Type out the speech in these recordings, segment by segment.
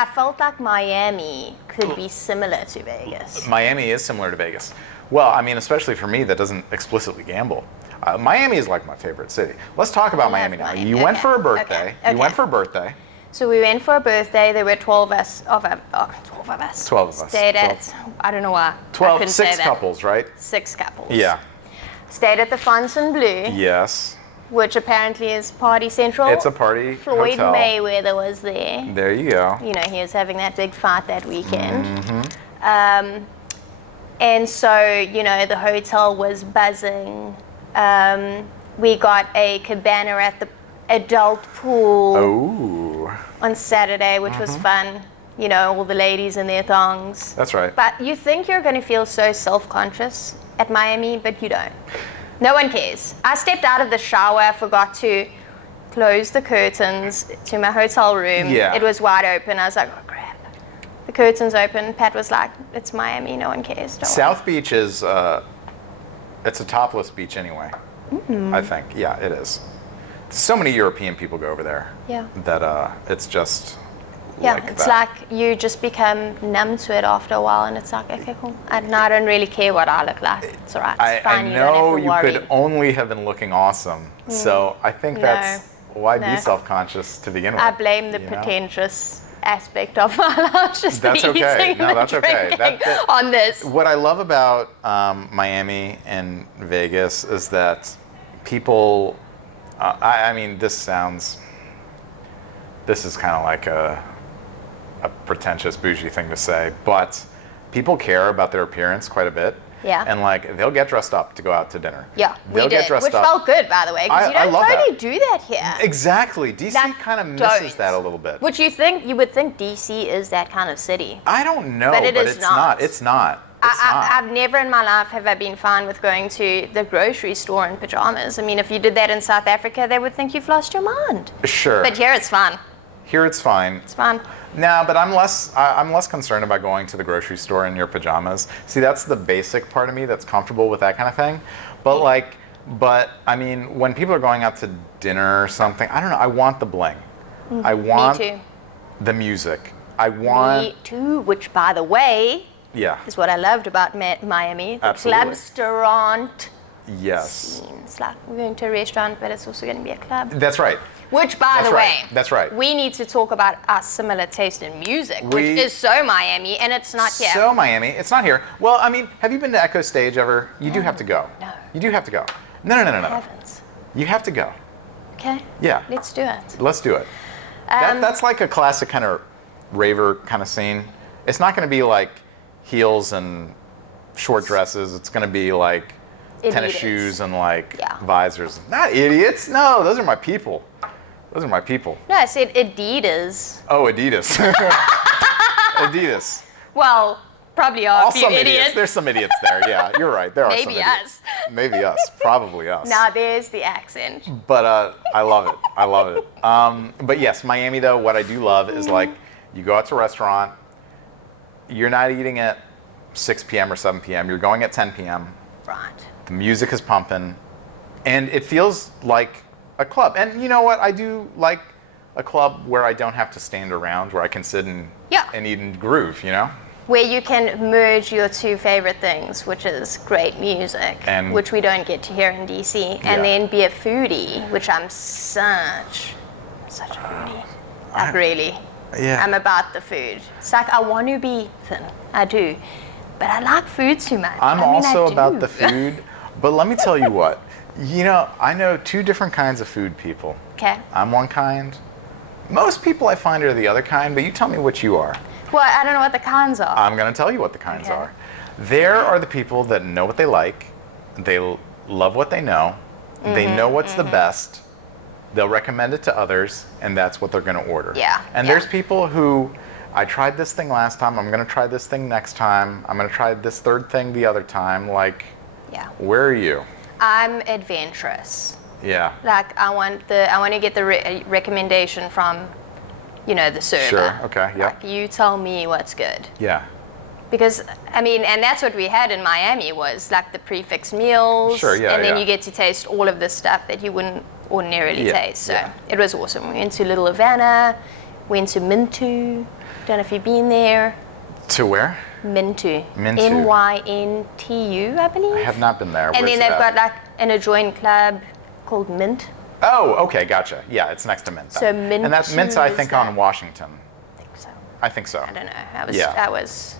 I felt like Miami could be similar to Vegas. Miami is similar to Vegas. Well, I mean, especially for me that doesn't explicitly gamble. Miami is like my favorite city. Let's talk about Miami now. You went for a birthday. Okay. You went for a birthday. So we went for a birthday. There were 12 of us. 12 of us. 12 of us. Stayed at, I don't know why. 12, 6 couples, right? 6 couples. Yeah. Stayed at the Fontainebleau. Yes. Which apparently is Party Central. It's a party Floyd hotel. Mayweather was there. There you go. You know, he was having that big fight that weekend. And so, you know, the hotel was buzzing. We got a cabana at the adult pool on Saturday, which was fun. You know, all the ladies in their thongs. That's right. But you think you're going to feel so self-conscious at Miami, but you don't. No one cares. I stepped out of the shower, forgot to close the curtains to my hotel room. Yeah. It was wide open. I was like, oh crap. The curtains open. Pat was like, it's Miami. No one cares. Don't South Beach is, it's a topless beach anyway. I think. Yeah, it is. So many European people go over there. Yeah. That it's just. Yeah, like it's that. like you just become numb to it after a while, and it's like, okay, cool. I don't really care what I look like. It's all right. It's fine. I You know don't have to you worry. could only have been looking awesome. So I think No. that's why No. be self-conscious to begin with. I blame the you know? pretentious aspect of my life, just That's the okay. eating No, and that's okay. drinking That- on this. What I love about Miami and Vegas is that people, I mean, this is kind of like a pretentious, bougie thing to say, but people care about their appearance quite a bit. Yeah. And like, they'll get dressed up to go out to dinner. Yeah, They'll we get did, dressed which up. felt good, by the way, because you I don't love totally that. do that here. Exactly. DC Like, kind of misses don't. that a little bit. Which you would think DC is that kind of city. I don't know, But it but is it's not. not. It's not. It's not. I've never in my life have I been fine with going to the grocery store in pajamas. I mean, if you did that in South Africa, they would think you've lost your mind. Sure. But here it's fun. Here it's fine. It's fun. No, but I'm less concerned about going to the grocery store in your pajamas. See, that's the basic part of me that's comfortable with that kind of thing. But I mean, when people are going out to dinner or something, I don't know. I want the bling. I want Me too. the music. I want. Me too. Which, by the way, Yeah. is what I loved about Miami. The Absolutely. club-restaurant Yes. scene. It's like we're going to a restaurant, but it's also going to be a club. That's right. Which, by That's the right. way, That's right. we need to talk about our similar taste in music, which We- is so Miami, and it's not here. So Miami, it's not here. Well, I mean, have you been to Echo Stage ever? You do have to go. No. You do have to go. No. Heavens. You have to go. Okay. Yeah. Let's do it. Let's do it. That's like a classic kind of raver kind of scene. It's not going to be like heels and short dresses. It's going to be like tennis Adidas. shoes and like Yeah. visors. Not idiots. No, those are my people. Those are my people. No, I said Adidas. Oh, Adidas. Adidas. Well, probably are a Also few some idiots. There's some idiots there. Yeah, you're right. There are some Maybe idiots. us. Maybe us. Probably us. Now there's the accent. But I love it. I love it. But yes, Miami though, what I do love is like you go out to a restaurant, you're not eating at 6 p.m. or 7 p.m. You're going at 10 p.m. Right. The music is pumping, and it feels like a club. And you know what? I do like a club where I don't have to stand around, where I can sit and eat and groove. You know. Where you can merge your two favorite things, which is great music, And- which we don't get to hear in DC, and then be a foodie, which I'm such a foodie. Like really. Yeah. I'm about the food. It's like I want to be thin. I do. But I like food too much. I'm I mean, also I do. about the food, but let me tell you what. You know, I know two different kinds of food people. Okay. I'm one kind. Most people I find are the other kind, but you tell me what you are. Well, I don't know what the cons are. I'm going to tell you what the kinds Okay. are. There are the people that know what they like. They love what they know. They know what's the best. They'll recommend it to others, and that's what they're going to order. Yeah, And yeah. there's people who, I tried this thing last time. I'm going to try this thing next time. I'm going to try this third thing the other time. Like, Yeah. where are you? I'm adventurous. Yeah. Like I want to get the recommendation from, the server. Sure. Okay. Yeah. Like you tell me what's good. Yeah. Because I mean, and that's what we had in Miami was like the prefix meals. Sure, yeah, And then yeah. you get to taste all of this stuff that you wouldn't ordinarily Yeah, taste. So yeah. it was awesome. We went to Little Havana. Went to myn-tu. Don't know if you've been there. To where? myn-tu. myn-tu. myn-tu, I believe. I have not been there. And Where's then they've that? got like an adjoined club called Mint. Oh, okay, gotcha. Yeah, it's next to Mint. So Mint. And that's Mint, I think, on Washington. I think so. I think so. I don't know. I was,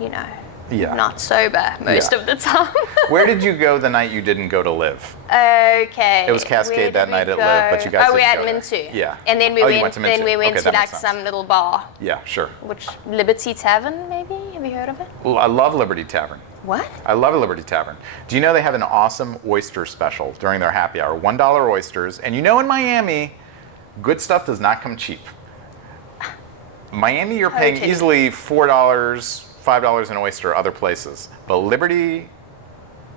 you know, Yeah. not sober most Yeah. of the time. Where did you go the night you didn't go to Live? Okay. It was Cascade Where that did night we at Live, go? but you guys we didn't had go there. myn-tu. Yeah. And then we you went. went to then myn-tu. we went Okay, to that like makes sense. some little bar, Yeah, sure. which Liberty Tavern, maybe. Have you heard of it? Well, I love Liberty Tavern. What? I love a Liberty Tavern. Do you know they have an awesome oyster special during their happy hour? $1 oysters. And you know in Miami, good stuff does not come cheap. Miami, you're paying Totally. easily $4, $5 an oyster other places. But Liberty,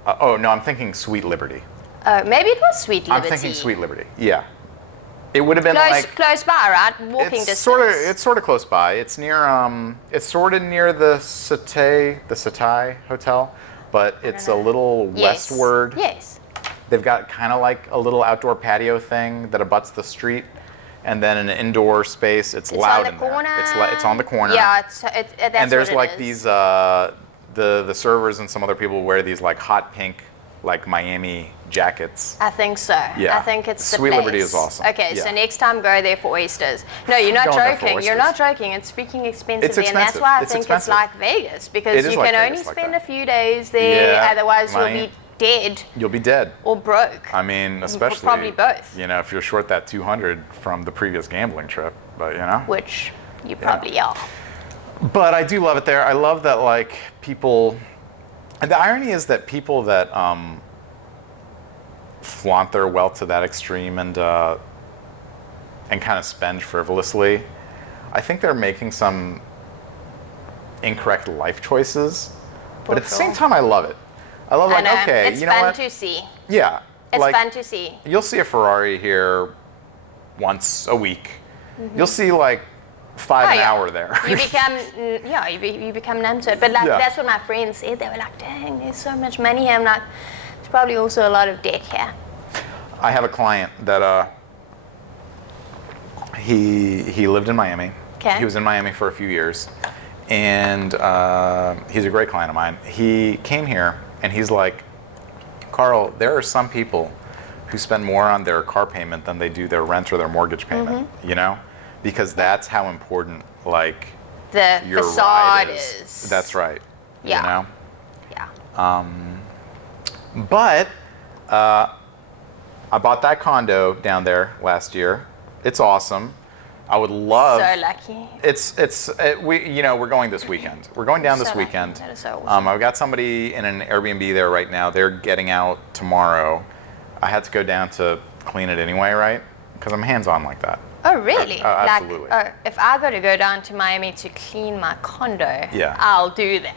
oh no, I'm thinking Sweet Liberty. Oh, maybe it was Sweet Liberty. I'm thinking Sweet Liberty, yeah. It would have been like... Close by, right? Walking distance. It's sort of close by. It's near, it's sort of near the Satay Hotel, but it's a little Yes. westward. Yes. They've got kind of like a little outdoor patio thing that abuts the street, and then an indoor space. It's loud on in the corner. there. It's on the corner. Yeah, that's and there's what it like is. these the servers and some other people wear these like hot pink like Miami jackets. I think so. Yeah. I think it's the Sweet place. Liberty is awesome. Okay, so Yeah. next time go there for oysters. No, you're not Going there for joking. You're oysters. not joking. It's freaking expensive It's there, and that's expensive. why I It's think expensive. it's like Vegas, because It is you like can only Vegas like spend that. a few days there, Yeah, otherwise money. you'll be dead You'll be dead. or broke. I mean, especially probably both. You know, if you're short that 200 from the previous gambling trip, but you know. Which you probably are. But I do love it there. I love that like people. And the irony is that people that flaunt their wealth to that extreme and kind of spend frivolously, I think they're making some incorrect life choices. But at the same time, I love it. I love like, I know. okay, It's you know fun what? to see. Yeah. It's like, fun to see. You'll see a Ferrari here once a week. You'll see like five an hour there. You become, you become numb to it. But like Yeah. that's what my friends said. They were like, "Dang, there's so much money here." I'm like, "There's probably also a lot of debt here." I have a client that he lived in Miami. Okay. He was in Miami for a few years, and he's a great client of mine. He came here and he's like, Carl, there are some people who spend more on their car payment than they do their rent or their mortgage payment. You know, because that's how important like The your facade ride is. That's right. Yeah. You know. Yeah. But I bought that condo down there last year. It's awesome. I would love. So lucky. We're going this weekend. We're going down this So lucky. weekend. That is so awesome. I've got somebody in an Airbnb there right now. They're getting out tomorrow. I had to go down to clean it anyway, right? Because I'm hands-on like that. Oh, really? absolutely. Like, if I got to go down to Miami to clean my condo, Yeah. I'll do that.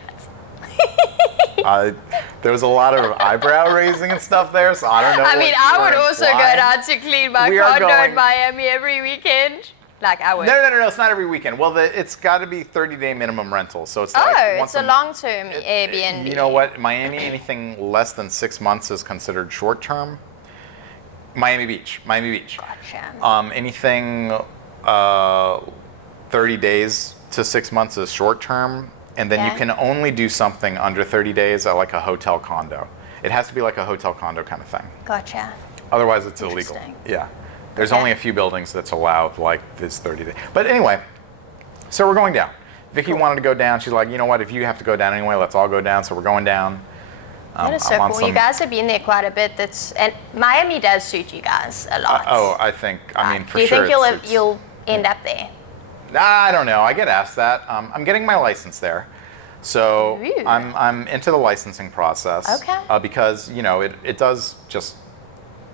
There was a lot of eyebrow raising and stuff there, so I don't know. I mean, what I you would were also go implying. down to clean my We are condo going- in Miami every weekend. Like, I would. No, it's not every weekend. Well, it's got to be 30-day minimum rental, so it's like Oh, once it's a long-term Airbnb. You know what? Miami, anything less than 6 months is considered short-term. Miami Beach. Gotcha. Anything 30 days to 6 months is short-term, and then you Okay. can only do something under 30 days at like a hotel condo. It has to be like a hotel condo kind of thing. Gotcha. Otherwise, it's illegal. Interesting. Yeah. There's Okay. only a few buildings that's allowed like this 30 days. But anyway, so we're going down. Vicky wanted to go down. She's like, you know what? If you have to go down anyway, let's all go down. So we're going down. That is so I'm on cool. You guys have been there quite a bit. And Miami does suit you guys a lot. I think. I mean, for Do you sure. think you'll end up there? I don't know. I get asked that. I'm getting my license there, so Ooh. I'm into the licensing process. Okay. Because it does just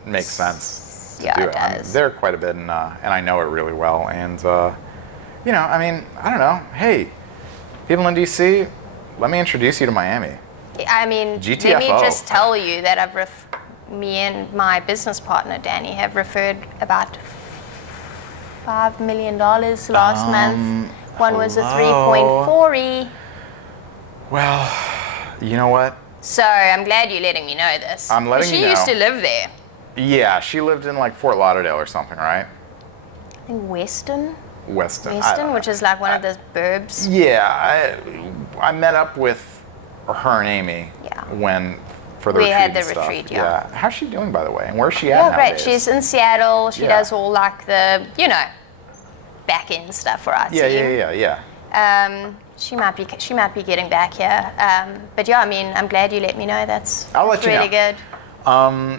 make sense. To Yeah, do it I'm does. there quite a bit, and I know it really well. And I mean, I don't know. Hey, people in DC, let me introduce you to Miami. I mean, let me GTFO. just tell you that me and my business partner, Danny, have referred about $5 million last month. One was a hello. 3.4E. Well, you know what? So I'm glad you're letting me know this. I'm letting you She used know. to live there. Yeah, she lived in like Fort Lauderdale or something, right? I think Weston. Weston, which is like one of those burbs. Yeah, I met up with her and Amy for the retreat. We had the and stuff. retreat, yeah. How's she doing, by the way? And where's she at Yeah, nowadays? great. She's in Seattle. She does all like the, back end stuff for our team. Yeah. She might be getting back here. But yeah, I mean, I'm glad you let me know. I'll let you really know. Good.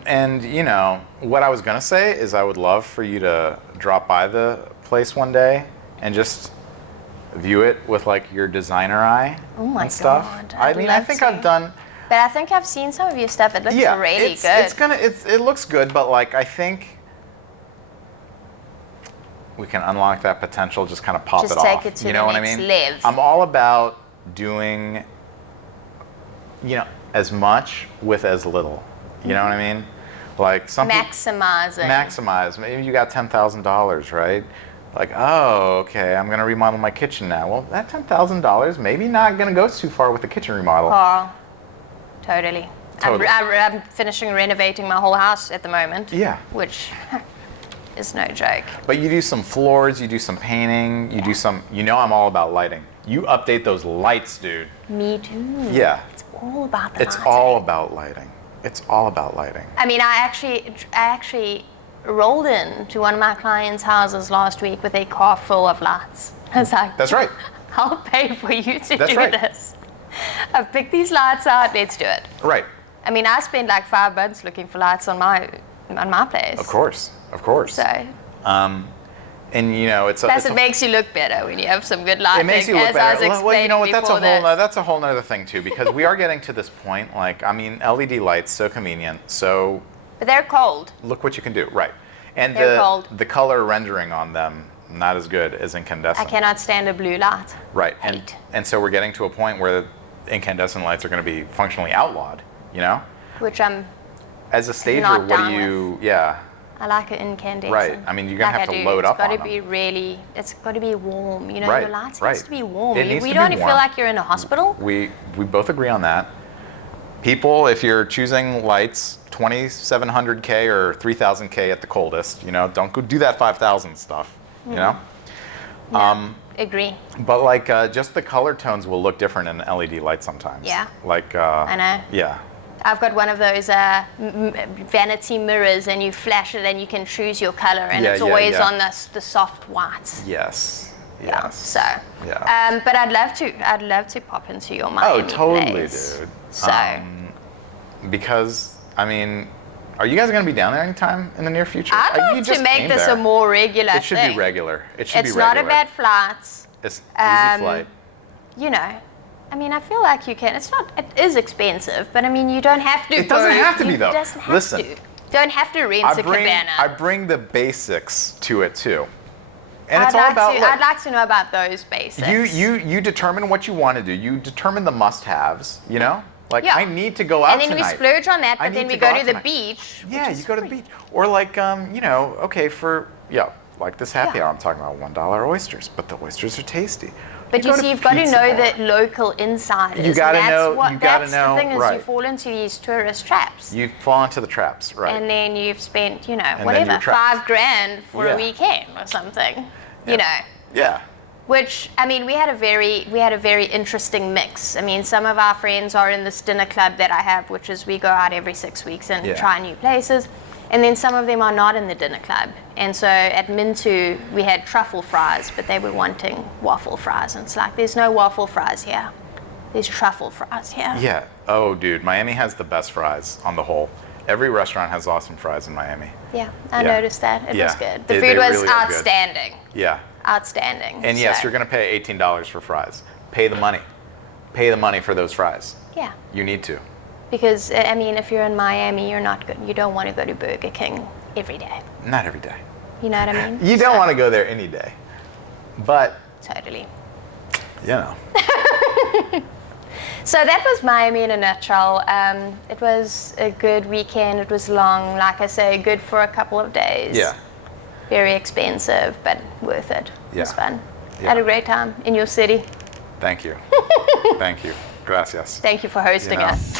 And what I was gonna say is I would love for you to drop by the place one day and just view it with like your designer eye and stuff. God, I think I've done. But I think I've seen some of your stuff. It looks really good. It looks good, but like I think we can unlock that potential, just kind of pop it off. Just take it to the next level. I'm all about doing, as much with as little. You know what I mean? Like maximize. Maybe you got $10,000, right? Like, oh, okay, I'm gonna remodel my kitchen now. Well, that $10,000 maybe not gonna go too far with the kitchen remodel. Oh, totally. I'm finishing renovating my whole house at the moment. Yeah. Which is no joke. But you do some floors, you do some painting, you do some. I'm all about lighting. You update those lights, dude. Me too. Yeah. It's all about the lighting. It's all about lighting. It's all about lighting. I mean, I actually rolled into one of my clients' houses last week with a car full of lights. I was like, that's right. I'll pay for you to do right. this. I've picked these lights out. Let's do it. Right. I mean, I spent like $5 looking for lights on my place. Of course. So. And it's plus it makes you look better when you have some good lighting. It makes you look better. Well, you know what? That's a whole nother thing too, because we are getting to this point. Like, I mean, LED lights, so convenient. So. But they're cold. Look what you can do, right? And they're cold. The color rendering on them not as good as incandescent. I cannot stand a blue light. Right. And so we're getting to a point where incandescent lights are going to be functionally outlawed. Which I'm. As a stager, not what do you? with. Yeah. I like it incandescent. Right. I mean, you're gonna have to load up on them. It's got to be warm. Right. Your lights needs to be warm. We don't feel like you're in a hospital. We both agree on that. People, if you're choosing lights, 2,700K or 3,000K at the coldest, don't go do that 5,000 stuff. Yeah, agree. But like, just the color tones will look different in LED lights sometimes. Yeah. Like. I know. Yeah. I've got one of those vanity mirrors, and you flash it, and you can choose your color, and it's always on the soft white. Yes. Yeah. So. Yeah. But I'd love to pop into your Oh, Miami totally, place. dude. So. Because I mean, are you guys going to be down there anytime in the near future? I'd like to make this a more regular thing. It should be regular. It should be regular. It's not a bad flight. It's easy flight. I mean, I feel like you can. It is expensive, but I mean, you don't have to. It doesn't have to be, though. Listen, don't have to rent a cabana. I bring the basics to it too, and it's all about. I'd like to know about those basics. You determine what you want to do. You determine the must-haves. I need to go out tonight. And then we splurge on that, but then we go to the beach. Yeah, you go to the beach, or like like this happy hour. I'm talking about $1 oysters, but the oysters are tasty. But you've got to know the local insiders. You got to know. That's the thing is, you fall into these tourist traps. You fall into the traps, right? And then you've spent, whatever, $5,000 for a weekend or something. Yeah. Which, I mean, we had a very interesting mix. I mean, some of our friends are in this dinner club that I have, which is we go out every 6 weeks and try new places. And then some of them are not in the dinner club. And so at myn-tu, we had truffle fries, but they were wanting waffle fries. And it's like, there's no waffle fries here. There's truffle fries here. Yeah. Oh, dude, Miami has the best fries on the whole. Every restaurant has awesome fries in Miami. Yeah, I noticed that. It was good. The food was really outstanding. Yeah. Outstanding. And yes, you're going to pay $18 for fries. Pay the money. Pay the money for those fries. Yeah. You need to. Because, I mean, if you're in Miami, you're not good. You don't want to go to Burger King every day. Not every day. You know what I mean? You don't want to go there any day. But. Totally. So that was Miami in a nutshell. It was a good weekend. It was long. Like I say, good for a couple of days. Yeah. Very expensive, but worth it. Yeah. It was fun. Yeah. Had a great time in your city. Thank you. Thank you. Gracias. Thank you for hosting us.